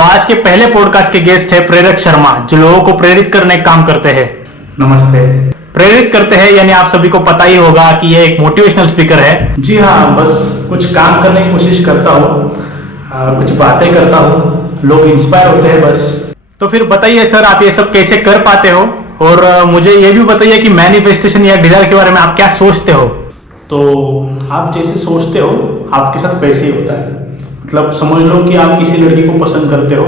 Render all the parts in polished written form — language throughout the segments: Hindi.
तो आज के पहले पॉडकास्ट के गेस्ट है प्रेरक शर्मा, जो लोगों को प्रेरित करने का काम करते हैं। नमस्ते। प्रेरित करते हैं यानी आप सभी को पता ही होगा कि ये एक मोटिवेशनल स्पीकर है। जी हाँ, बस कुछ काम करने की कोशिश करता हूँ, कुछ बातें करता हूँ, लोग इंस्पायर होते हैं बस। तो फिर बताइए सर, आप ये सब कैसे कर पाते हो, और मुझे ये भी बताइए कि मैनिफेस्टेशन या डिजायर के बारे में आप क्या सोचते हो। तो आप जैसे सोचते हो आपके साथ वैसे ही होता है। मतलब समझ लो कि आप किसी लड़की को पसंद करते हो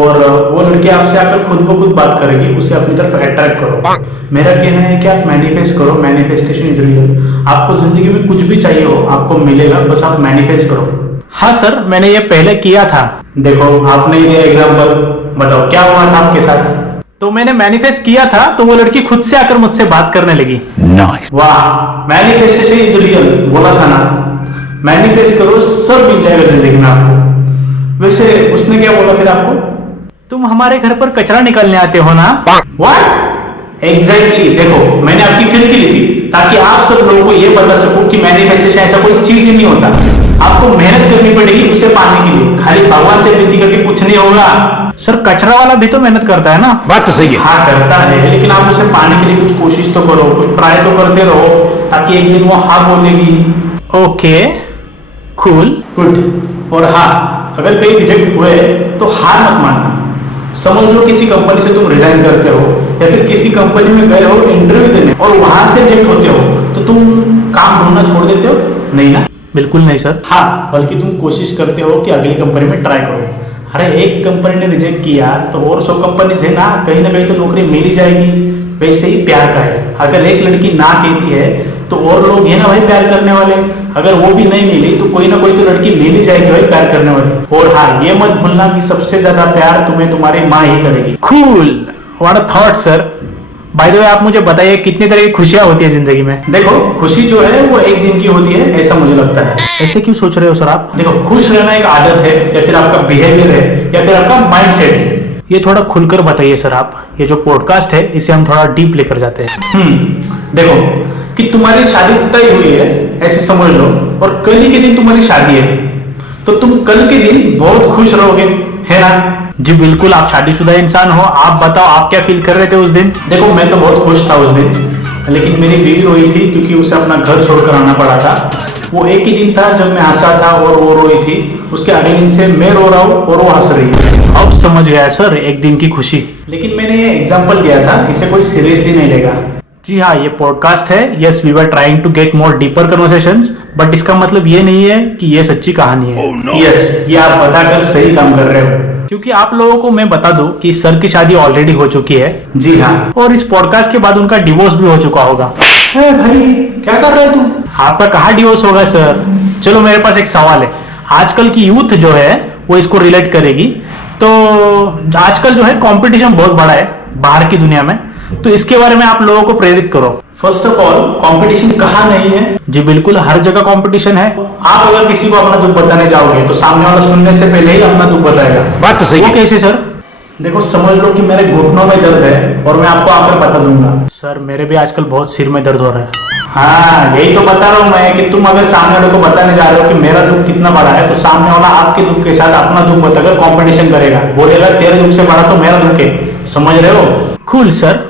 और वो लड़की आपसे आकर खुद ब खुद बात करेगी, उसे अपनी तरफ अट्रैक्ट करो। मेरा कहना है कि आप मैनिफेस्ट करो, मैनिफेस्टेशन इज रियल। आपको जिंदगी में कुछ भी चाहिए हो आपको मिलेगा, बस आप मैनिफेस्ट करो। हाँ सर, मैंने ये पहले किया था। देखो आपने ये एग्जाम्पल बताओ क्या हुआ था आपके साथ। तो मैंने मैनिफेस्ट किया था तो वो लड़की खुद से आकर मुझसे बात करने लगी। वाह, मैनिफेस्टेशन इज रियल बोला था ना। मैनिफेस्ट करो, सब मिल जाएगा जिंदगी में आपको। वैसे उसने क्या बोला फिर आपको? तुम हमारे घर पर कचरा निकालने आते हो ना। What exactly. देखो मैंने आपकी खिड़की ली थी ताकि आप सब लोगों को यह बता सकूं कि मैनिफेस्टेशन ऐसा कोई चीज ही नहीं होता। आपको मेहनत करनी पड़ेगी उसे पाने के लिए, खाली भगवान से विनती करके कुछ नहीं होगा। सर कचरा वाला भी तो मेहनत करता है ना। बात तो सही है। हाँ करता है, लेकिन आप उसे पाने के लिए कुछ कोशिश तो करो, कुछ ट्राई तो करते रहो, ताकि एक दिन वो हाँ बोलेगी। Okay cool good. और हाँ, अगर कहीं रिजेक्ट हुए तो हार मत मानना। समझ लो किसी कंपनी से तुम रिजाइन करते हो या फिर किसी कंपनी में गए हो इंटरव्यू देने और वहां से रिजेक्ट होते हो, तो तुम काम ढूंढना छोड़ देते हो? नहीं ना, बिल्कुल नहीं सर। हाँ, बल्कि तुम कोशिश करते हो कि अगली कंपनी में ट्राई करो। अरे एक कंपनी ने रिजेक्ट किया तो और 100 कंपनी है ना कहीं तो नौकरी मिल ही जाएगी। वैसे ही प्यार का है, अगर एक लड़की ना कहती है तो और लोग है ना भाई प्यार करने वाले। अगर वो भी नहीं मिली तो कोई ना कोई तो लड़की मिल ही जाएगी भाई प्यार करने वाली। और हाँ, ये मत भूलना कि सबसे ज्यादा प्यार तुम्हें तुम्हारी माँ ही करेगी। Cool, what a thought sir. By the way आप मुझे बताइए कितनी तरह की खुशियां होती है जिंदगी में। देखो खुशी जो है वो एक दिन की होती है, ऐसा मुझे लगता है। ऐसे क्यों सोच रहे हो सर आप? देखो खुश रहना एक आदत है या फिर आपका बिहेवियर है या फिर आपका माइंड सेट है। ये थोड़ा खुलकर बताइए सर आप। ये जो पॉडकास्ट है इसे हम थोड़ा डीप लेकर जाते हैं। देखो कि तुम्हारी शादी तय हुई है ऐसे समझ लो, और कल ही के दिन तुम्हारी शादी है, तो तुम कल के दिन बहुत खुश रहोगे, है ना? जी बिल्कुल, आप शादीशुदा इंसान हो। आप बताओ आप क्या फील कर रहे थे उस दिन? देखो मैं तो बहुत खुश था उस दिन, लेकिन मेरी बीवी रोई थी क्योंकि उसे अपना घर छोड़कर आना पड़ा था। वो एक ही दिन था जब मैं हंसा था और वो रोई थी। उसके अगले दिन से मैं रो रहा हूँ और वो हंस रही है। अब समझ गया सर, एक दिन की खुशी। लेकिन मैंने ये एग्जाम्पल दिया था, इसे कोई सीरियसली नहीं लेगा। जी हाँ, ये पॉडकास्ट है। Yes, we were trying to get more deeper conversations, but इसका मतलब ये नहीं है कि ये सच्ची कहानी है। यस, ये आप बताकर सही काम कर रहे हो। क्योंकि आप लोगों को मैं बता दूं कि सर की शादी ऑलरेडी हो चुकी है। जी हाँ, और इस पॉडकास्ट के बाद उनका डिवोर्स भी हो चुका होगा। भाई क्या कर रहे हो तुम? आपका कहाँ डिवोर्स होगा सर? चलो मेरे पास एक सवाल है। आजकल की यूथ जो है वो इसको रिलेट करेगी। तो आजकल जो है कंपटीशन बहुत बड़ा है बाहर की दुनिया में, तो इसके बारे में आप लोगों को प्रेरित करो। फर्स्ट ऑफ ऑल कंपटीशन कहाँ नहीं है? जी बिल्कुल, हर जगह कंपटीशन है। आप अगर किसी को अपना दुख बताने जाओगे तो सामने वाला सुनने से पहले ही अपना दुख बताएगा। बात तो सही वो है। कैसे सर? देखो समझ लो कि मेरे घुटनों में दर्द है और मैं आपको आकर बता दूंगा। सर मेरे भी आजकल बहुत सिर में दर्द हो रहा है। हाँ यही तो बता रहा हूँ मैं कि तुम अगर सामने वाले को बताने जा रहे हो कि मेरा दुख कितना बड़ा है, तो सामने वाला आपके दुख के साथ अपना दुख बताकर कंपटीशन करेगा, बोलेगा तेरे दुख से बड़ा तो मेरा दुख है। समझ रहे हो? कूल सर,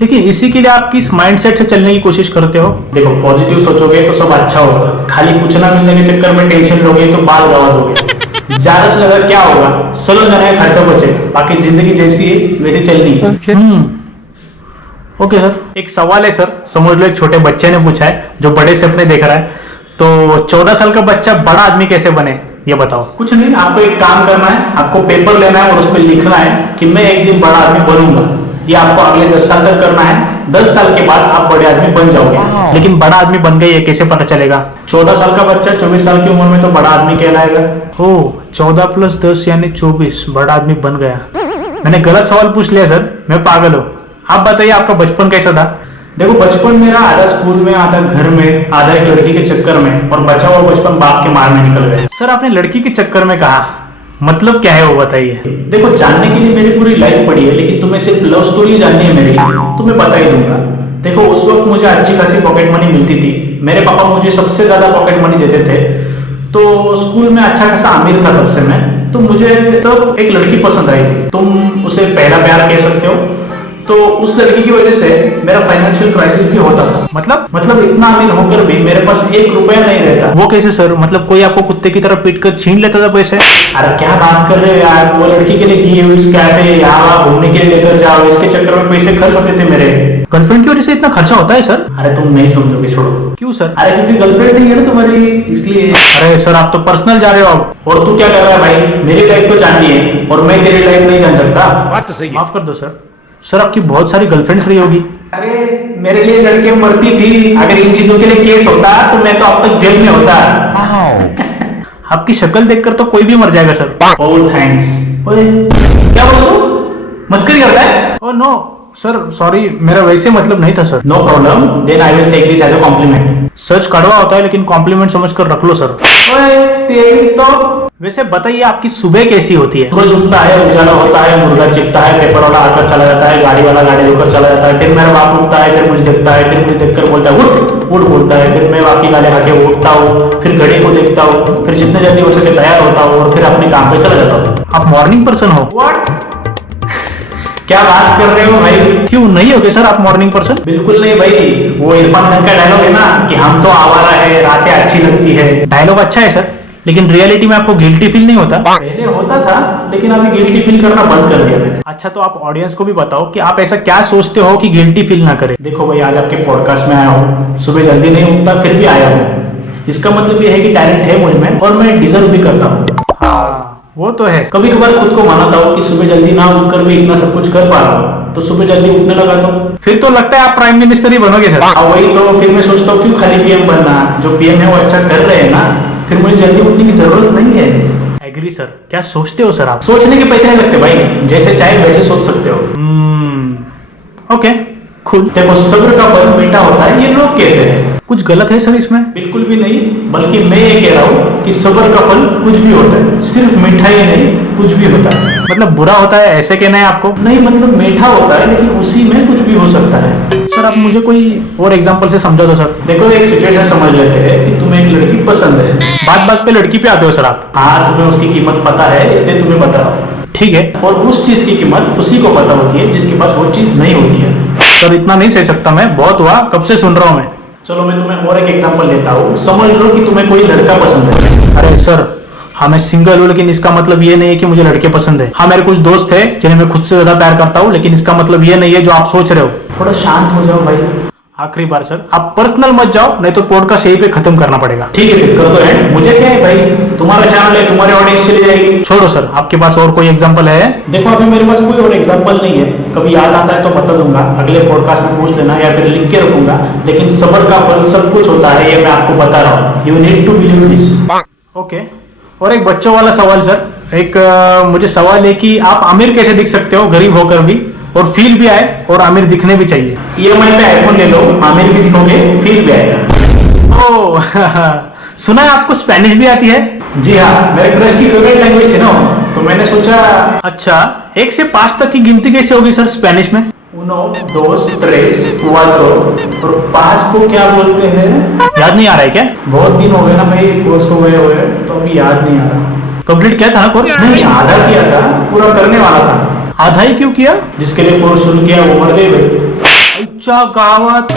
लेकिन इसी के लिए आप किस माइंडसेट से चलने की कोशिश करते हो? देखो पॉजिटिव सोचोगे तो सब अच्छा होगा, खाली कुछ ना मिलने के चक्कर में टेंशन लोगे तो बाल गवा दोगे। ज्यादा से ज्यादा क्या होगा, सलो जाने का खर्चा बचेगा, बाकी जिंदगी जैसी है वैसी चलनी। ओके सर, एक सवाल है सर। समझ लो एक छोटे बच्चे ने पूछा है जो बड़े सपने देख रहा है। तो 14 साल का बच्चा बड़ा आदमी कैसे बने, ये बताओ। कुछ नहीं, आपको एक काम करना है, आपको पेपर लेना है और उस पर लिखना है कि मैं एक दिन बड़ा आदमी बनूंगा। ये आपको अगले 10 साल तक करना है। 10 साल के बाद आप बड़े आदमी बन जाओगे। लेकिन बड़ा आदमी बन गए ये कैसे पता चलेगा? 14 साल का बच्चा 24 साल की उम्र में तो बड़ा आदमी कहलाएगा। ओ, 14 + 10 यानी 24, बड़ा आदमी बन गया। मैंने गलत सवाल पूछ लिया सर, मैं पागल हूँ। आप बताइए आपका बचपन कैसा था? देखो बचपन मेरा आधा स्कूल में, आधा घर में, आधा एक लड़की के चक्कर में, और बचा हुआ बचपन बाप के मार में निकल गया। सर आपने लड़की के चक्कर में कहा, मतलब क्या है वो बताइए। देखो जानने के लिए मेरी पूरी लाइफ पड़ी है, लेकिन तुम्हें सिर्फ लव स्टोरी जाननी है मेरी, तो मैं बता ही दूंगा। देखो उस वक्त मुझे अच्छी खासी पॉकेट मनी मिलती थी। मेरे पापा मुझे सबसे ज्यादा पॉकेट मनी देते थे, तो स्कूल में अच्छा खासा अमीर था तब से मैं। तो मुझे तब एक लड़की पसंद आई थी। तुम उसे पहला प्यार कह सकते हो। तो उस लड़की की वजह से मेरा फाइनेंशियल क्राइसिस भी होता था। मतलब इतना अमीर होकर भी मेरे पास 1 रुपया नहीं रहता। वो कैसे सर? मतलब कोई आपको कुत्ते की तरह पीट कर छीन लेता था पैसे? अरे क्या बात कर रहे हो यार, वो लड़की के लिए की हुई इस कैफे यहाँ घूमने के लिए लेकर जाओ, इसके चक्कर में पैसे खर्च होते थे मेरे। गर्लफ्रेंड की वजह से इतना खर्चा होता है सर? अरे तुम नहीं समझोगे, छोड़ो। क्यों सर? अरे क्योंकि गर्लफ्रेंड नहीं है ना तुम्हारी, इसलिए। अरे सर आप तो पर्सनल जा रहे हो अब। और तू क्या कर रहा है भाई? मेरी लाइफ तो जाननी है और मैं तेरी लाइफ नहीं जान सकता। बात तो सही है। माफ कर दो सर। सर आपकी बहुत सारी गर्लफ्रेंड्स रही होगी। अरे मेरे लिए लड़के मरती थी। अगर इन चीजों के लिए केस होता तो मैं तो अब तक जेल में होता। आपकी शक्ल देखकर तो कोई भी मर जाएगा सर। ओह थैंक्स। ओए क्या बोल तू? मस्करी करता है? ओ नो सर, सॉरी, मेरा वैसे मतलब नहीं था sir. No problem, then I will take this as a compliment. सच कड़वा होता है लेकिन कॉम्प्लीमेंट समझकर रख लो सर। ओए तेरी तो। वैसे बताइए आपकी सुबह कैसी होती है? सूरज उगता है, उजाला होता है, मुर्गा चिपता है, पेपर वाला आकर चला जाता है, गाड़ी वाला गाड़ी लेकर चला जाता है, फिर मेरा बाप उठता है, फिर मुझे देखता है, फिर मुझे देखकर बोलता है उठ उठ बोलता है, फिर मैं बाकी गाले खाके उठता हूँ, फिर घड़ी को देखता हूँ, फिर जितने जल्दी हो सके तैयार होता हूँ और फिर अपने काम पे चला जाता हूँ। आप मॉर्निंग पर्सन हो? व्हाट? क्या बात कर रहे हो भाई? क्यों नहीं होगे सर आप मॉर्निंग पर्सन? बिल्कुल नहीं भाई, वो इरफान खान का डायलॉग है ना कि हम तो आवारा है, रातें अच्छी लगती है। डायलॉग अच्छा है सर, लेकिन रियलिटी में आपको गिल्टी फील नहीं होता? पहले होता था लेकिन अभी गिल्टी फील करना बंद कर दिया मैंने। अच्छा तो आप ऑडियंस को भी बताओ कि आप ऐसा क्या सोचते हो कि गिल्टी फील ना करे। देखो भाई, आज आपके पॉडकास्ट में आया हूँ, सुबह जल्दी नहीं उठता फिर भी आया हूँ। इसका मतलब ये है कि टैलेंट है मुझ में और मैं डिजर्व भी करता हूँ। हाँ वो तो है। कभी कभार खुद को मानता हूँ कि सुबह जल्दी ना उठकर भी इतना सब कुछ कर पा रहा हूँ, तो सुबह जल्दी उठने लगाता हूँ। फिर तो लगता है आप प्राइम मिनिस्टर ही बनोगे सर। हाँ वही तो, फिर मैं सोचता हूँ क्यों खाली पीएम बनना, जो पीएम है वो अच्छा कर रहे हैं ना, फिर मुझे जल्दी उठने की जरूरत नहीं है। Agree sir. क्या सोचते हो सर आप? सोचने के पैसे नहीं लगते भाई, जैसे चाहे वैसे सोच सकते हो। ओके खुद। देखो सब्र का फल मीठा होता है ये लोग कहते हैं। कुछ गलत है सर इसमें? बिल्कुल भी नहीं, बल्कि मैं ये कह रहा हूँ कि सब्र का फल कुछ भी होता है, सिर्फ मीठा ही नहीं कुछ भी होता है। मतलब बुरा होता है ऐसे कहना है आपको? नहीं मतलब मीठा होता है लेकिन उसी में कुछ भी हो सकता है। सर आप मुझे कोई और एग्जांपल से समझा दो सर। देखो एक सिचुएशन समझ लेते हैं कि तुम्हें एक लड़की पसंद है। बात बात पे लड़की पे आते हो सर आप। हाँ तुम्हें उसकी कीमत पता है इसलिए तुम्हें बता रहा हूँ। ठीक है। और उस चीज की कीमत उसी को पता होती है जिसके पास वो चीज नहीं होती है। सर इतना नहीं सह सकता मैं, बहुत हुआ, कब से सुन रहा हूँ मैं। चलो मैं तुम्हें और एक एग्जांपल लेता हूँ। समझ लो कि तुम्हें कोई लड़का पसंद है। अरे सर हाँ मैं सिंगल हूँ लेकिन इसका मतलब ये नहीं है कि मुझे लड़के पसंद है। हाँ मेरे कुछ दोस्त है जिन्हें मैं खुद से ज्यादा प्यार करता हूँ, लेकिन इसका मतलब ये नहीं है जो आप सोच रहे हो। थोड़ा शांत हो जाओ भाई। आखिरी बार सर, आप पर्सनल मत जाओ नहीं तो पॉडकास्ट यहीं पे खत्म करना पड़ेगा। ठीक है फिर कर दो एंड, मुझे क्या है भाई, तुम्हारा चैनल है, तुम्हारी ऑडियंस चली जाएगी। छोड़ो सर, आपके पास और कोई एग्जांपल है? देखो अभी मेरे पास कोई और एग्जांपल नहीं है, कभी याद आता है तो बता दूंगा, अगले पॉडकास्ट में पूछ लेना या फिर लिख के रखूंगा। लेकिन सब्र का फल सब कुछ होता है ये मैं आपको बता रहा हूँ। You need to believe this. Okay. और एक बच्चों वाला सवाल सर, मुझे सवाल है कि आप अमीर कैसे दिख सकते हो गरीब होकर भी, और फील भी आए और अमीर दिखने भी चाहिए। EMI पे आईफोन ले लो, अमीर भी दिखोगे, फील भी आएगा। ओह सुना है आपको स्पेनिश भी आती है? जी हाँ, मेरे क्रश की फेवरेट लैंग्वेज थी ना, तो मैंने सोचा। अच्छा 1 से 5 तक की गिनती कैसे होगी सर स्पेनिश में? 1, 2, 3, 4 और 5 को क्या बोलते हैं याद नहीं आ रहा है क्या? बहुत दिन हो गए ना भाई कोर्स को गए हुए, तो अभी याद नहीं आ रहा। कंप्लीट किया था ना कोर्स? नहीं आधा किया था, पूरा करने वाला था। आधा ही क्यों किया? जिसके लिए कोर्स शुरू किया वो मर गए भाई। अच्छा गावत।